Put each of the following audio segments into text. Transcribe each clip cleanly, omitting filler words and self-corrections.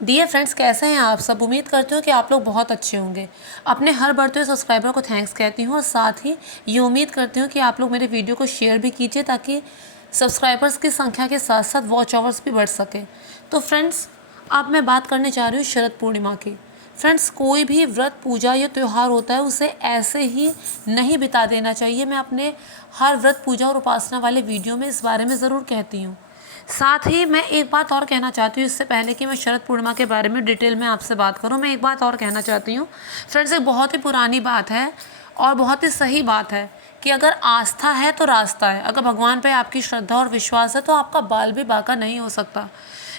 Dear friends, कैसे हैं आप सब। उम्मीद करती हूँ कि आप लोग बहुत अच्छे होंगे। अपने हर बढ़ते हुए सब्सक्राइबर को थैंक्स कहती हूँ और साथ ही ये उम्मीद करती हूँ कि आप लोग मेरे वीडियो को शेयर भी कीजिए ताकि सब्सक्राइबर्स की संख्या के साथ साथ वॉच आवर्स भी बढ़ सके। तो फ्रेंड्स, अब मैं बात करने जा रही हूँ शरद पूर्णिमा की। फ्रेंड्स, कोई भी व्रत, पूजा या त्यौहार होता है उसे ऐसे ही नहीं बिता देना चाहिए। मैं अपने हर व्रत, पूजा और उपासना वाले वीडियो में इस बारे में ज़रूर कहती हूँ। साथ ही मैं एक बात और कहना चाहती हूँ, इससे पहले कि मैं शरद पूर्णिमा के बारे में डिटेल में आपसे बात करूँ, मैं एक बात और कहना चाहती हूँ। फ्रेंड्स, एक बहुत ही पुरानी बात है और बहुत ही सही बात है कि अगर आस्था है तो रास्ता है। अगर भगवान पे आपकी श्रद्धा और विश्वास है तो आपका बाल भी बांका नहीं हो सकता।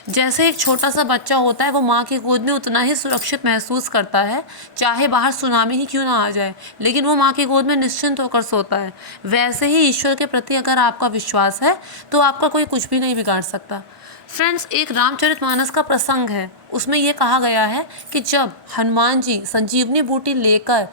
जैसे एक छोटा सा बच्चा होता है, वो माँ की गोद में उतना ही सुरक्षित महसूस करता है, चाहे बाहर सुनामी ही क्यों ना आ जाए, लेकिन वो माँ की गोद में निश्चिंत होकर सोता है। वैसे ही ईश्वर के प्रति अगर आपका विश्वास है तो आपका कोई कुछ भी नहीं बिगाड़ सकता। फ्रेंड्स, एक रामचरितमानस का प्रसंग है, उसमें ये कहा गया है कि जब हनुमान जी संजीवनी बूटी लेकर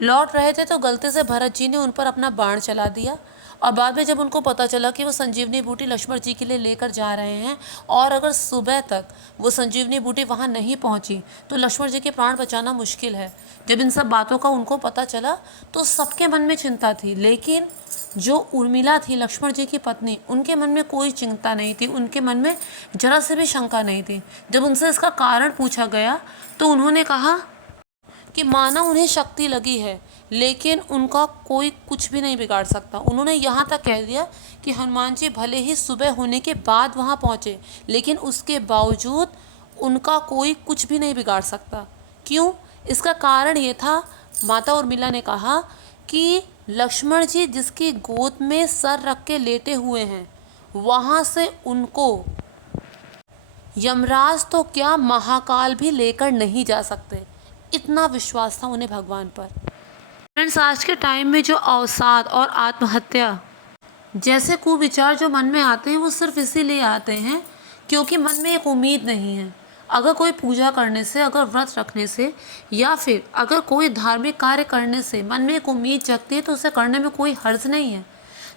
लौट रहे थे तो गलती से भरत जी ने उन पर अपना बाण चला दिया और बाद में जब उनको पता चला कि वो संजीवनी बूटी लक्ष्मण जी के लिए लेकर जा रहे हैं और अगर सुबह तक वो संजीवनी बूटी वहाँ नहीं पहुँची तो लक्ष्मण जी के प्राण बचाना मुश्किल है। जब इन सब बातों का उनको पता चला तो सबके मन में चिंता थी, लेकिन जो उर्मिला थी लक्ष्मण जी की पत्नी, उनके मन में कोई चिंता नहीं थी, उनके मन में जरा से भी शंका नहीं थी। जब उनसे इसका कारण पूछा गया तो उन्होंने कहा कि माना उन्हें शक्ति लगी है लेकिन उनका कोई कुछ भी नहीं बिगाड़ सकता। उन्होंने यहाँ तक कह दिया कि हनुमान जी भले ही सुबह होने के बाद वहाँ पहुँचे लेकिन उसके बावजूद उनका कोई कुछ भी नहीं बिगाड़ सकता। क्यों? इसका कारण ये था, माता उर्मिला ने कहा कि लक्ष्मण जी जिसकी गोद में सर रख के लेटे हुए हैं वहाँ से उनको यमराज तो क्या महाकाल भी लेकर नहीं जा सकते। इतना विश्वास था उन्हें भगवान पर। फ्रेंड्स, आज के टाइम में जो अवसाद और आत्महत्या जैसे कुविचार जो मन में आते हैं वो सिर्फ इसीलिए आते हैं क्योंकि मन में एक उम्मीद नहीं है। अगर कोई पूजा करने से, अगर व्रत रखने से या फिर अगर कोई धार्मिक कार्य करने से मन में एक उम्मीद जगती है तो उसे करने में कोई हर्ज नहीं है।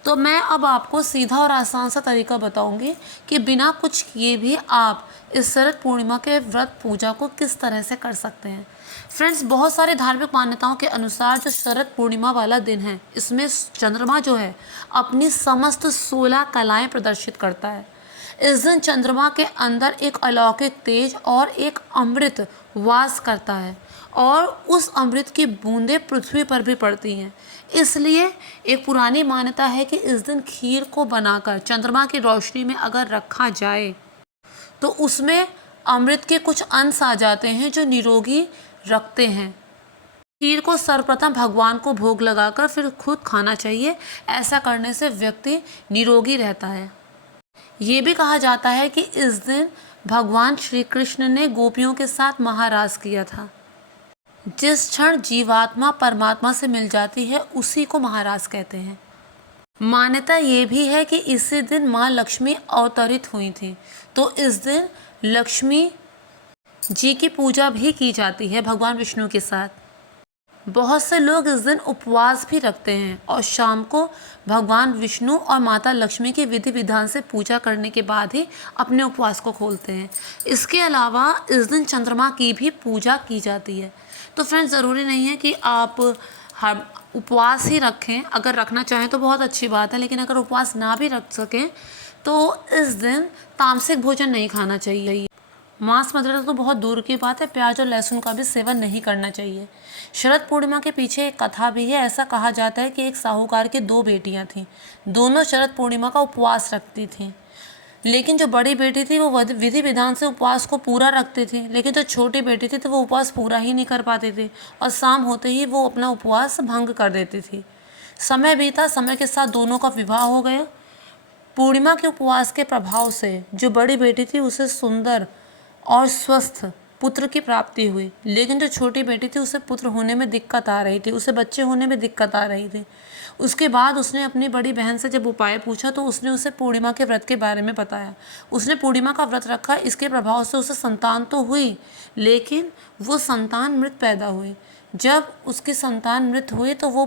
तो मैं अब आपको सीधा और आसान सा तरीका बताऊंगी कि बिना कुछ किए भी आप इस शरद पूर्णिमा के व्रत, पूजा को किस तरह से कर सकते हैं। फ्रेंड्स, बहुत सारे धार्मिक मान्यताओं के अनुसार जो शरद पूर्णिमा वाला दिन है, इसमें चंद्रमा जो है अपनी समस्त 16 कलाएं प्रदर्शित करता है। इस दिन चंद्रमा के अंदर एक अलौकिक तेज और एक अमृत वास करता है और उस अमृत की बूंदें पृथ्वी पर भी पड़ती हैं। इसलिए एक पुरानी मान्यता है कि इस दिन खीर को बनाकर चंद्रमा की रोशनी में अगर रखा जाए तो उसमें अमृत के कुछ अंश आ जाते हैं जो निरोगी रखते हैं। खीर को सर्वप्रथम भगवान को भोग लगाकर फिर खुद खाना चाहिए। ऐसा करने से व्यक्ति निरोगी रहता है। ये भी कहा जाता है कि इस दिन भगवान श्री कृष्ण ने गोपियों के साथ महारास किया था। जिस क्षण जीवात्मा परमात्मा से मिल जाती है उसी को महारास कहते हैं। मान्यता ये भी है कि इसी दिन माँ लक्ष्मी अवतरित हुई थी, तो इस दिन लक्ष्मी जी की पूजा भी की जाती है भगवान विष्णु के साथ। बहुत से लोग इस दिन उपवास भी रखते हैं और शाम को भगवान विष्णु और माता लक्ष्मी की विधि विधान से पूजा करने के बाद ही अपने उपवास को खोलते हैं। इसके अलावा इस दिन चंद्रमा की भी पूजा की जाती है। तो फ्रेंड्स, ज़रूरी नहीं है कि आप हर उपवास ही रखें। अगर रखना चाहें तो बहुत अच्छी बात है, लेकिन अगर उपवास ना भी रख सकें तो इस दिन तामसिक भोजन नहीं खाना चाहिए। मांस मदिरा तो बहुत दूर की बात है, प्याज और लहसुन का भी सेवन नहीं करना चाहिए। शरद पूर्णिमा के पीछे एक कथा भी है। ऐसा कहा जाता है कि एक साहूकार की 2 बेटियां थीं। दोनों शरद पूर्णिमा का उपवास रखती थीं, लेकिन जो बड़ी बेटी थी वो विधि विधान से उपवास को पूरा रखती थी, लेकिन जो छोटी बेटी थी तो वो उपवास पूरा ही नहीं कर पाती थी और शाम होते ही वो अपना उपवास भंग कर देती थी। समय बीता, समय के साथ दोनों का विवाह हो गया। पूर्णिमा के उपवास के प्रभाव से जो बड़ी बेटी थी उसे सुंदर और स्वस्थ पुत्र की प्राप्ति हुई, लेकिन जो छोटी बेटी थी उसे पुत्र होने में दिक्कत आ रही थी, उसे बच्चे होने में दिक्कत आ रही थी। उसके बाद उसने अपनी बड़ी बहन से जब उपाय पूछा तो उसने उसे पूर्णिमा के व्रत के बारे में बताया। उसने पूर्णिमा का व्रत रखा, इसके प्रभाव से उसे संतान तो हुई, लेकिन वो संतान मृत पैदा हुई। जब उसकी संतान मृत हुई तो वो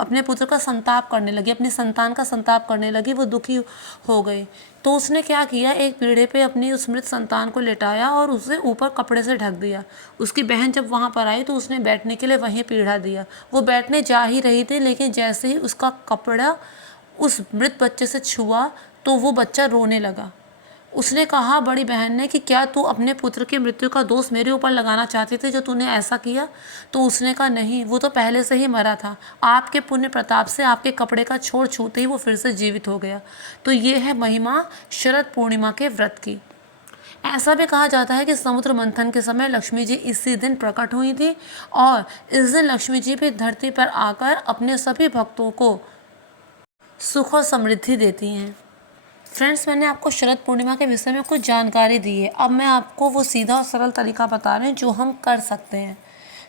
अपने पुत्र का संताप करने लगी, अपनी संतान का संताप करने लगी, वो दुखी हो गई। तो उसने क्या किया, एक पीढ़े पे अपनी उस मृत संतान को लेटाया और उसे ऊपर कपड़े से ढक दिया। उसकी बहन जब वहाँ पर आई तो उसने बैठने के लिए वहीं पीढ़ा दिया। वो बैठने जा ही रही थी, लेकिन जैसे ही उसका कपड़ा उस मृत बच्चे से छुआ तो वो बच्चा रोने लगा। उसने कहा बड़ी बहन ने कि क्या तू अपने पुत्र की मृत्यु का दोष मेरे ऊपर लगाना चाहती थी जो तूने ऐसा किया? तो उसने कहा नहीं, वो तो पहले से ही मरा था, आपके पुण्य प्रताप से आपके कपड़े का छोर छूते ही वो फिर से जीवित हो गया। तो ये है महिमा शरद पूर्णिमा के व्रत की। ऐसा भी कहा जाता है कि समुद्र मंथन के समय लक्ष्मी जी इसी दिन प्रकट हुई थी और इस दिन लक्ष्मी जी भी धरती पर आकर अपने सभी भक्तों को सुख और समृद्धि देती हैं। फ्रेंड्स, मैंने आपको शरद पूर्णिमा के विषय में कुछ जानकारी दी है। अब मैं आपको वो सीधा और सरल तरीका बता रही हूँ जो हम कर सकते हैं।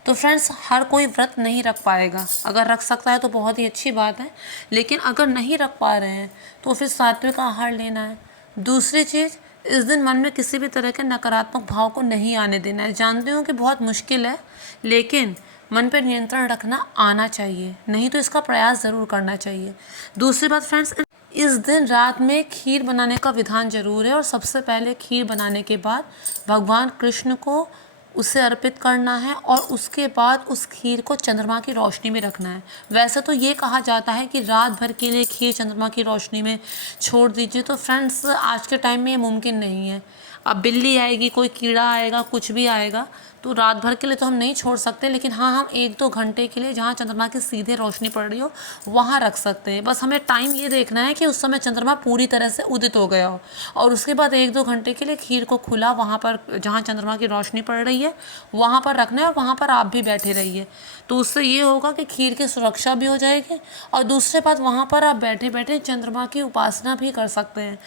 तो फ्रेंड्स, हर कोई व्रत नहीं रख पाएगा, अगर रख सकता है तो बहुत ही अच्छी बात है, लेकिन अगर नहीं रख पा रहे हैं तो फिर सात्विक आहार लेना है। दूसरी चीज़, इस दिन मन में किसी भी तरह के नकारात्मक भाव को नहीं आने देना है। जानती हूँ कि बहुत मुश्किल है, लेकिन मन पर नियंत्रण रखना आना चाहिए, नहीं तो इसका प्रयास ज़रूर करना चाहिए। दूसरी बात फ्रेंड्स, इस दिन रात में खीर बनाने का विधान जरूर है और सबसे पहले खीर बनाने के बाद भगवान कृष्ण को उसे अर्पित करना है और उसके बाद उस खीर को चंद्रमा की रोशनी में रखना है। वैसे तो ये कहा जाता है कि रात भर के लिए खीर चंद्रमा की रोशनी में छोड़ दीजिए, तो फ्रेंड्स आज के टाइम में ये मुमकिन नहीं है। अब बिल्ली आएगी, कोई कीड़ा आएगा, कुछ भी आएगा, तो रात भर के लिए तो हम नहीं छोड़ सकते, लेकिन हाँ, हम 1-2 घंटे के लिए जहाँ चंद्रमा की सीधे रोशनी पड़ रही हो वहाँ रख सकते हैं। बस हमें टाइम ये देखना है कि उस समय चंद्रमा पूरी तरह से उदित हो गया हो, और उसके बाद 1-2 घंटे के लिए खीर को खुला वहाँ पर जहाँ चंद्रमा की रोशनी पड़ रही है वहाँ पर रखना है, और वहाँ पर आप भी बैठे रहिए। तो उससे ये होगा कि खीर की सुरक्षा भी हो जाएगी, और दूसरी बात, वहाँ पर आप बैठे बैठे चंद्रमा की उपासना भी कर सकते हैं।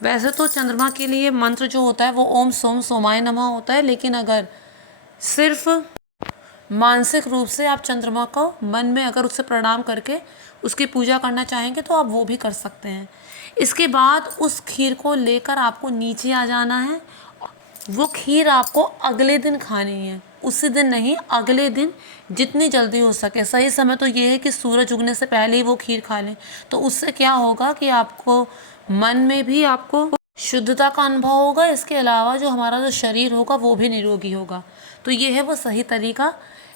वैसे तो चंद्रमा के लिए मंत्र जो होता है वो ओम सोम सोमाय नमः होता है, लेकिन अगर सिर्फ मानसिक रूप से आप चंद्रमा को मन में अगर उससे प्रणाम करके उसकी पूजा करना चाहेंगे तो आप वो भी कर सकते हैं। इसके बाद उस खीर को लेकर आपको नीचे आ जाना है। वो खीर आपको अगले दिन खानी है, उसी दिन नहीं, अगले दिन जितनी जल्दी हो सके। सही समय तो ये है कि सूरज उगने से पहले ही वो खीर खा लें। तो उससे क्या होगा कि आपको मन में भी आपको शुद्धता का अनुभव होगा, इसके अलावा जो हमारा जो शरीर होगा वो भी निरोगी होगा। तो ये है वो सही तरीका।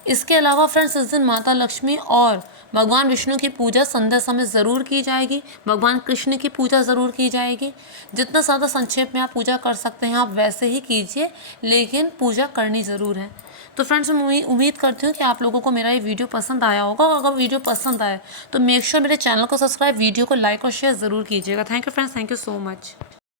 इसके अलावा फ्रेंड्स, इस दिन माता लक्ष्मी और भगवान विष्णु की पूजा संध्या समय ज़रूर की जाएगी, भगवान कृष्ण की पूजा ज़रूर की जाएगी। जितना ज़्यादा संक्षेप में आप पूजा कर सकते हैं आप वैसे ही कीजिए, लेकिन पूजा करनी ज़रूर है। तो फ्रेंड्स, मैं उम्मीद करती हूँ कि आप लोगों को मेरा ये वीडियो पसंद आया होगा, और अगर वीडियो पसंद आए तो मेक श्योर मेरे चैनल को सब्सक्राइब, वीडियो को लाइक और शेयर ज़रूर कीजिएगा। Thank you friends, thank you so much.